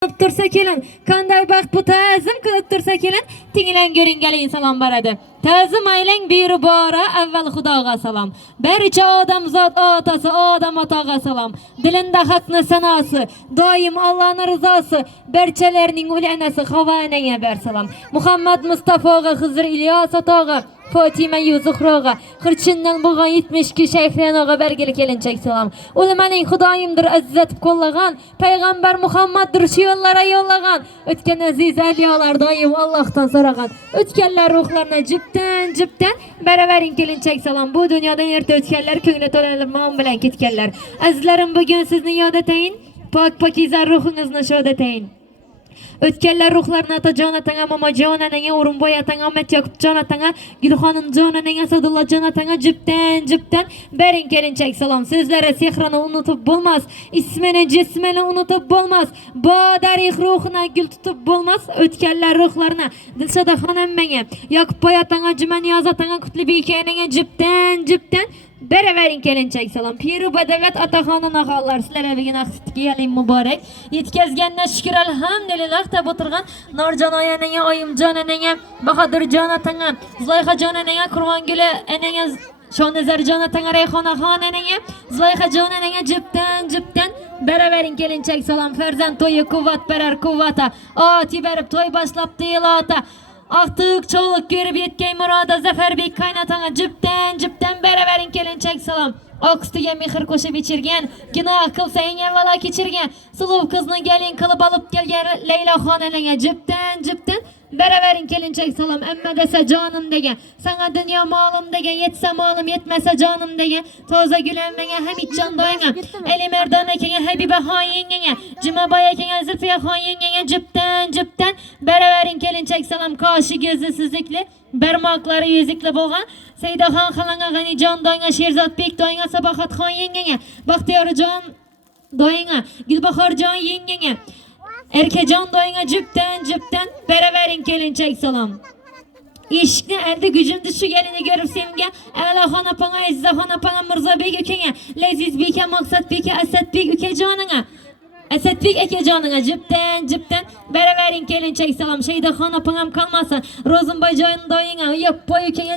tursa kelin, qanday baxt bu ta'zim qilib tursa kelin, tinglang görüngelin salam baradi. Ta'zim aylang buyri bora, avval Xudoga salam. Barcha odam zot otasi, odam otaga salam. Dilinda haqni sanosi, doim Allohning rizosi, barchalarning ulanasi Havanaga ber salam. Muhammad Mustafoga, Xizr Ilyos otaga, Fatima Yuzuhroga, Xirchindan bo'lgan 72 shayxlanoga bergili kelinchak salam. Ulamaning Xudoyimdir azzat qo'llagan, payg'ambar Muhammaddir shu yo'llara yo'llagan. O'tgan aziz avliyolar doim Allohdan so'ragan. O'tganlar ruhlarına jiptan baravering kelinchak salam. Bu dunyodan erta o'tganlar, ko'ngli to'lib mom bilan ketganlar. Azizlarim, bugun sizni yod etayin, pok-pokiza ruhingizni shod etayin. O'tganlar ruhlarni Otajon atanga, Momajon atanga, O'rinboy atanga, Ahmet Yakubjon atanga, Gulxonim jon atanga, Sadullajon atanga jiptan bering kelinchak salom. Sizlari sehrini unutib bo'lmas, ismini jismini unutib bo'lmas, bo darix ruhini gul tutib bo'lmas. O'tganlar ruhlarni Dilshada xonammaga, Yakubboy atanga, Jumaniyaz atanga, Qutlibek akaga jiptan Beravering kelinchak salom. Piru Badavlat otaxonin og'alar, sizlarga bugun aqsitga yaling muborak. Yetkazgandan shukr alhamdulillah deb o'tirgan Norjon oyananga, Oyimjon anaga, Bahodirjon atanga, Zulayxajon anaga, Qur'onguli anaga, Shonazarjon atanga, Rayhonaxon anaga, Zulayxajon anaga jiptan beravering kelinchak salom. Farzand to'yi quvvat berar quvvata. Oti berib to'y boshlabdi ilota. Artık çoluk görüp yetken murada Zafarbek kaynatana jiptan beravering kelinchak salam. Oqstiga mehr qo'shib ichirgan, gunoh qilsa eng avvalo kechirgan, suluv qizni gelin qilib olib kelgan Leylaxon anaga jiptan beravering kelinchak salam. Amma desa jonim degan, sana dunyo molim degan, yetsa molim yetmasa jonim degan, toza gulammaga Hamidjon doyanga, Ali Mardon akaga, Habiba xoyingaga, Jumaboy akaga, Zulfiya xoyingaga jiptan beravering kelinchak salam. Qoshi ko'zi sizikli, barmoqlari yuzikli bo'lgan Saydaxon xalanga, G'anijon doyanga, Sherzodbek doyanga, Sabohatxon yengaga, Baxtiyorjon doyanga, Gulbahorjon yengaga, Erkajon doyanga jiptan beravering kelinchak salom. Eshikni aldi gücümdü şu gelini görüp sevimgen Ağlaxon apanga, Azizaxon apanga, Mirzobek ukaga, Lazizbek, Maqsadbek, Asadbek ukajonanga, Asadbek akajonanga jiptan beravering kelinchak salom. Shaydaxon apangam qolmasin, Ro'zimboyjon doyinga, Yapboy ukaga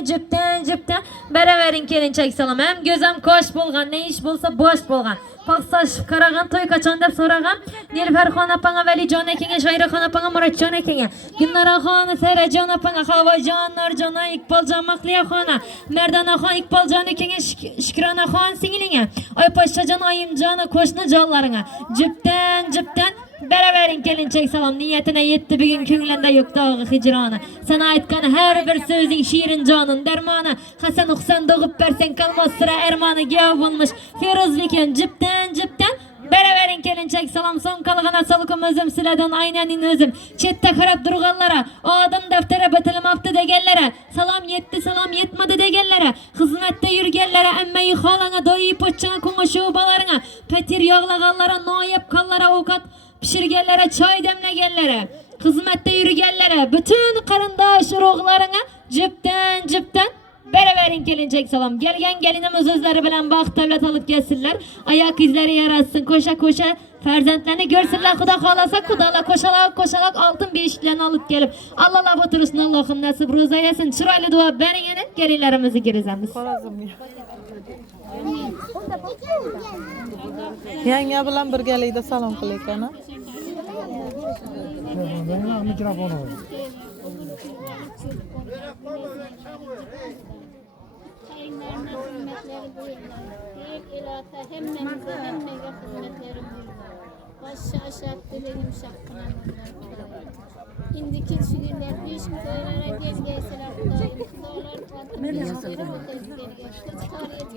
jiptan beravering kelinchak salom. Hem gözüm qosh bo'lgan, ne ish bo'lsa bosh bo'lgan. Paxsash qaragan to'y qachon deb so'ragan. Nilfarxon apanga, Valijon akaga, Shoiraxon apanga, Murodjon akaga, Gulnoraxon, Sarajon apanga, Havojon, Nurjon, Iqboljon, Mahliyaxon, Mardanaxon, Iqboljon akaga, Shukronaxon singlinga, Oyposhchajon, Oyimjon, qo'shni jonlaringa jiptan beravering kelinchak salom. Niyatine yetti bugün ko'nglanda yo'q dog'i hijroni. Sana aytgan har bir so'zing shirin jonin darmoni. Hasan Husan doğup bersen kalmaz sıra ermoni gov bo'lmish. Ferozbekam jiptan beravering kelinchak salom. Son qolgan asalikim o'zim sizlardan aynaning o'zim. Chetda qarab turganlara, odam daftara bitilmabdi deganlara, salom yetdi, salom yetmadi deganlara, xizmatda yurganlara, ammayi xolanga, doyi pochchanga, ko'ngishu balaringa, petir yog'laganlara, noyab qonlara, ovqat pişirgenlere, çay demlegenlere, hizmette yürügenlere, bütün qarindosh urug'laringa jiptan beravering kelinchak salom. Gelgen gelinimiz o'zlari bilan baxt davlat olib kelsinlar, ayak izlari yaratsin, ko'sha farzandlarni ko'rsinlar. Xudo xolasa Xudolar qo'shaloq oltin beshiklarni olib kelib, Alloh o'tirishni Allohim nasib ro'za aylasin. Chiroyli duo bering, ana gelinlarimizni kirizamiz. Yanga bilan birgalikda salom qilaylik ana. Mikrofonu. Başa aşağı dilerim şakkına. İndiki şükürler büyük köylere gezgeyseler Xudayım. Xudolar qadrlari o'tazlarga chiqarib